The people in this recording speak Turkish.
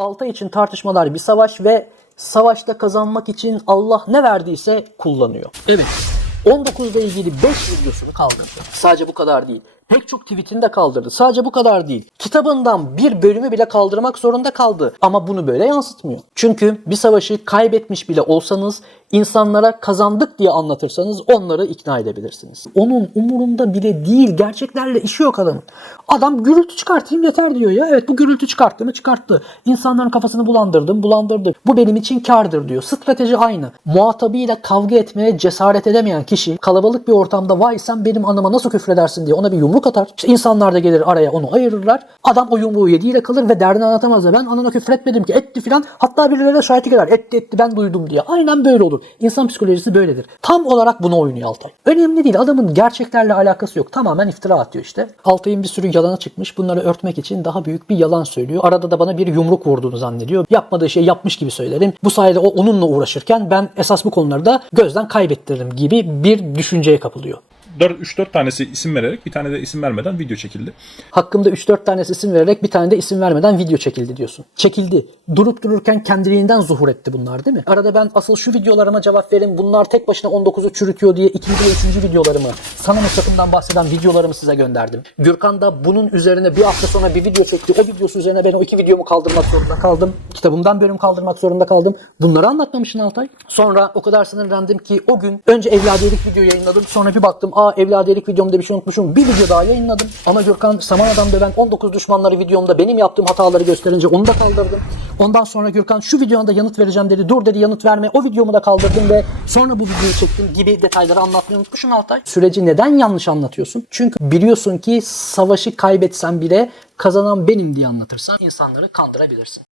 Altay için tartışmalar bir savaş ve savaşta kazanmak için Allah ne verdiyse kullanıyor. Evet. 19 ile ilgili 5 videosunu kaldırdı. Sadece bu kadar değil. Pek çok tweetini de kaldırdı. Sadece bu kadar değil. Kitabından bir bölümü bile kaldırmak zorunda kaldı. Ama bunu böyle yansıtmıyor. Çünkü bir savaşı kaybetmiş bile olsanız insanlara kazandık diye anlatırsanız onları ikna edebilirsiniz. Onun umurunda bile değil. Gerçeklerle işi yok adamın. Adam gürültü çıkartayım yeter diyor ya. Evet bu gürültü çıkarttı mı çıkarttı. İnsanların kafasını bulandırdım bulandırdım. Bu benim için kardır diyor. Strateji aynı. Muhatabıyla kavga etmeye cesaret edemeyen kişi kalabalık bir ortamda vay sen benim anıma nasıl küfredersin diye ona bir yumruk atar. İşte da gelir araya onu ayırırlar. Adam o yumruğu yediğiyle kalır ve derdini anlatamaz da ben anana küfretmedim ki etti filan. Hatta birileri de şahitlik eder. Etti etti ben duydum diye. Aynen böyle olur. İnsan psikolojisi böyledir. Tam olarak bunu oynuyor Altay. Önemli değil. Adamın gerçeklerle alakası yok. Tamamen iftira atıyor işte. Altay'ın bir sürü yalana çıkmış. Bunları örtmek için daha büyük bir yalan söylüyor. Arada da bana bir yumruk vurduğunu zannediyor. Yapmadığı şey yapmış gibi söylerim. Bu sayede o onunla uğraşırken ben esas bu konularda gözden kaybettiririm gibi bir düşünceye kapılıyor. 3-4 tanesi isim vererek bir tane de isim vermeden video çekildi. Hakkımda 3-4 tanesi isim vererek bir tane de isim vermeden video çekildi diyorsun. Çekildi. Durup dururken kendiliğinden zuhur etti bunlar değil mi? Arada ben asıl şu videolarıma cevap verin bunlar tek başına 19'u çürütüyor diye ikinci ve üçüncü videolarımı sana Musaf'ından bahseden videolarımı size gönderdim. Gürkan da bunun üzerine bir hafta sonra bir video çekti. O videosu üzerine ben o iki videomu kaldırmak zorunda kaldım. Kitabımdan bölüm kaldırmak zorunda kaldım. Bunları anlatmamışsın Altay. Sonra o kadar sinirlendim ki o gün önce evladiyelik video yayınladım. Sonra bir baktım aa evladiyelik videomda bir şey unutmuşum. Bir video daha yayınladım. Ama Gürkan Saman Adam döven 19 düşmanları videomda benim yaptığım hataları gösterince onu da kaldırdım. Ondan sonra Gürkan şu videonda yanıt vereceğim dedi. Dur dedi yanıt verme. O videomu da kaldırdım ve sonra bu videoyu çektim gibi detayları anlatmayı unutmuşsun Altay. Süreci neden yanlış anlatıyorsun? Çünkü biliyorsun ki savaşı kaybetsen bile kazanan benim diye anlatırsan insanları kandırabilirsin.